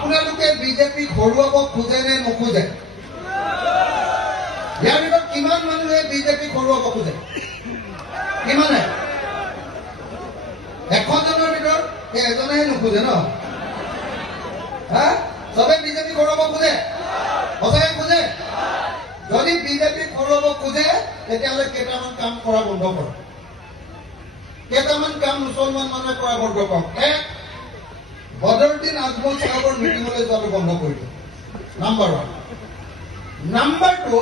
আপোনালোকে বিজেপি হৰুৱাব খোজে নে নোখোজে? ইয়াৰ ভিতৰত কিমান মানুহে বিজেপি হৰুৱাব খোজে? কিমানে? 100 জনৰ ভিতৰত এজনেহে নোখোজে ন? হা? চবে বিজেপি হৰুৱাব খোজে? সঁচাকৈ খোজে? যদি বিজেপি হৰুৱাব খোজে তেতিয়াহ'লে কেইটামান কাম কৰা বন্ধ কৰক। কেইটামান কাম মুছলমান মানুহে কৰা বন্ধ কৰক। এক, বদৰুদ্দিন আজমল সাহেবৰ মিটিঙলৈ যোৱাটো বন্ধ কৰি দিয়ক। নাম্বাৰ 1। নাম্বাৰ 2,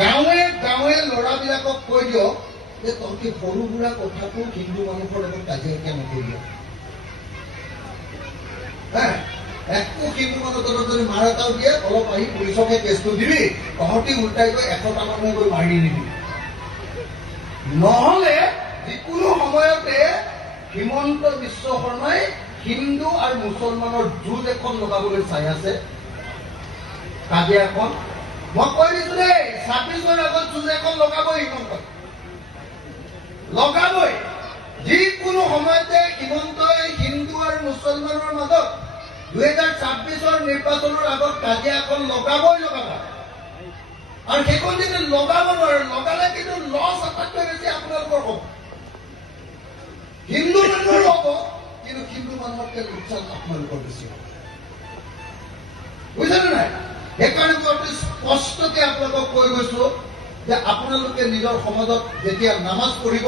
গাঁৱে গাঁৱে ল'ৰাবিলাকক কৈ দিয়ক যে তহঁতি সৰু সুৰা কথাটো হিন্দু মানুহৰ লগত কাজিয়াকে নকৰিব। একো হিন্দু মানুহ তলত যদি মাৰ এটাও দিয়ে অলপ আহি পুলিচকে কেছটো দিবি, তহঁতি উল্টাই গৈ 100টা মানুহে গৈ মাৰি নিবি। নহ'লে যিকোনো সময়তে হিমন্ত বিশ্ব শৰ্মাই হিন্দু আৰু মুছলমানৰ যুঁজ এখন লগাবলৈ চাই আছে, কাজিয়া এখন। মই কৈ দিছো দেই, 26ৰ আগত যুঁজ এখন লগাবই হিমন্ত, লগাবই। যিকোনো সময়তে হিমন্তই হিন্দু আৰু মুছলমানৰ মাজত 2026ৰ নিৰ্বাচনৰ আগত কাজিয়া এখন লগাবই লগাব। আৰু সেইখন যদি লগাব নোৱাৰে, লগালে কিন্তু লছ আটাইতকৈ বেছি আপোনালোকৰ হ'ব। হিন্দু মানুহৰ হ'ব, কিন্তু হিন্দু মানুহতকে লোকচান আপোনালোকৰ বেছি হ'ব। বুজিছেনে নাই? সেইকাৰণে মই অতি স্পষ্টকে আপোনালোকক কৈ গৈছো যে আপোনালোকে নিজৰ সমাজত যেতিয়া নামাজ পঢ়িব,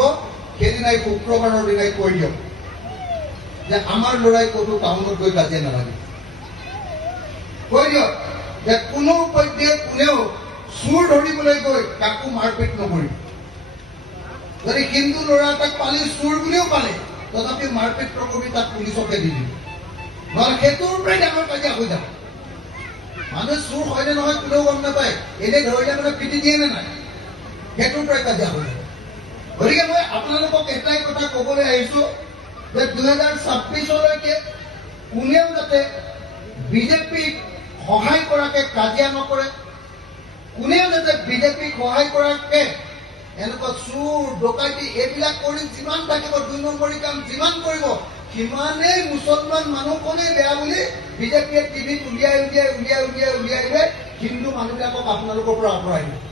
সেইদিনাই শুক্ৰবাৰৰ দিনাই কৈ দিয়ক যে আমাৰ ল'ৰাই ক'তো টাউনত গৈ কাজিয়া নালাগে। কৈ দিয়ক যে কোনো পধ্যে কোনেও চুৰ ধৰিবলৈ গৈ কাকো মাৰপিট নকৰিব। যদি হিন্দু ল'ৰা এটাক পালি চুৰ বুলিও পালে, তথাপি মাৰপিট নকৰি তাক পুলিচকে দি দিব। নহ'লে সেইটোৰ পৰাই ডাঙৰ কাজিয়া হৈ যাব। মানুহে চুৰ হয় নে নহয় কোনেও গম নাপায়, এনেই ধৰিলে মানে পিটি দিয়ে নে নাই, সেইটোৰ পৰাই কাজিয়া হৈ যাব। গতিকে মই আপোনালোকক এটাই কথা ক'বলৈ আহিছো যে 2026লৈকে কোনেও যাতে বিজেপিক সহায় কৰাকে কাজিয়া নকৰে, কোনেও যাতে বিজেপিক সহায় কৰাকে এনেকুৱা চুৰ ডকাইতি এইবিলাক কৰি যিমান থাকিব, 2 নম্বৰী কাম যিমান কৰিব, সিমানেই মুছলমান মানুহখনেই বেয়া বুলি বিজেপিয়ে টিভিত উলিয়াই হিন্দু মানুহবিলাকক আপোনালোকৰ পৰা আঁতৰাই দিব।